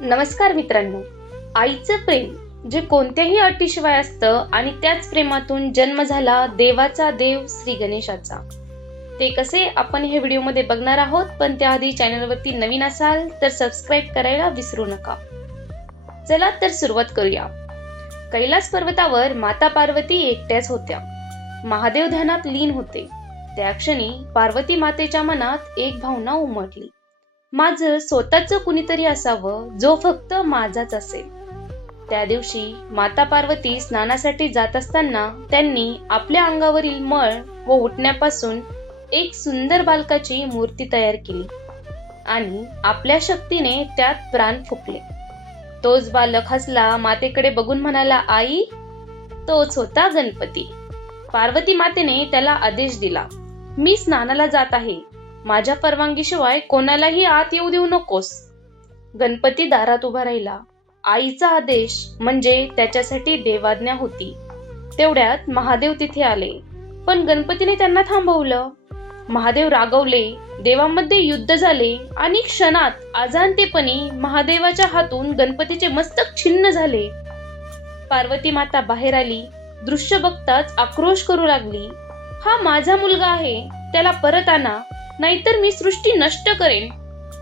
नमस्कार मित्रांनो. आईचं प्रेम जे कोणत्याही अटीशिवाय असतं आणि त्याच प्रेमातून जन्म झाला देवाचा देव श्री गणेशाचा. ते कसे आपण हे व्हिडिओमध्ये बघणार आहोत, पण त्याआधी चॅनलवरती नवीन असाल तर सबस्क्राईब करायला विसरू नका. चला तर सुरुवात करूया. कैलास पर्वतावर माता पार्वती एकट्याच होत्या. महादेव ध्यानात लीन होते. त्या क्षणी पार्वती मातेच्या मनात एक भावना उमटली. माझं स्वतःच कुणीतरी असावं जो फक्त माझाच असेल. त्या दिवशी माता पार्वती स्नानासाठी जात असताना त्यांनी आपल्या अंगावरील मळ व उठण्यापासून एक सुंदर बालकाची मूर्ती तयार केली आणि आपल्या शक्तीने त्यात प्राण फुकले. तोच बालक हसला, मातेकडे बघून म्हणाला, आई, तोच होता गणपती. पार्वती मातेने त्याला आदेश दिला, मी स्नानाला जात आहे. माझ्या परवानगीशिवाय कोणालाही आत येऊ देऊ नकोस. गणपती दारात उभा राहिला. आईचा आदेश म्हणजे त्याच्यासाठी देवाज्ञा होती. तेवढ्यात महादेव तिथे आले, पण गणपतीने त्यांना थांबवलं. महादेव रागवले. देवांमध्ये युद्ध झाले आणि क्षणात अजाणतेपणी महादेवाच्या हातून गणपतीचे मस्तक छिन्न झाले. पार्वती माता बाहेर आली. दृश्य बघताच आक्रोश करू लागली, हा माझा मुलगा आहे, त्याला परत आणा, नाहीतर मी सृष्टी नष्ट करेन.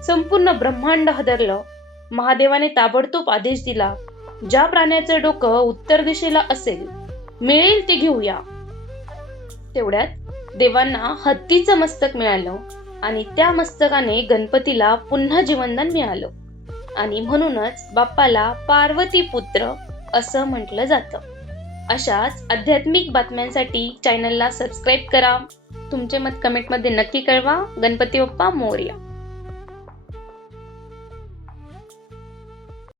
संपूर्ण ब्रह्मांड हादरलं. महादेवाने ताबडतोब आदेश दिला, ज्या प्राण्याचं डोकं उत्तर दिशेला असेल, मिळेल ते घेऊया. तेवढ्यात देवांना हत्तीचं मस्तक मिळालं आणि त्या मस्तकाने गणपतीला पुन्हा जीवनदान मिळालं आणि म्हणूनच बाप्पाला पार्वती पुत्र असं म्हटलं जातं. अशाच आध्यात्मिक बातम्यांसाठी चॅनलला सबस्क्राईब करा. तुमचे मत कमेंटमध्ये नक्की कळवा. गणपती बाप्पा मोरया.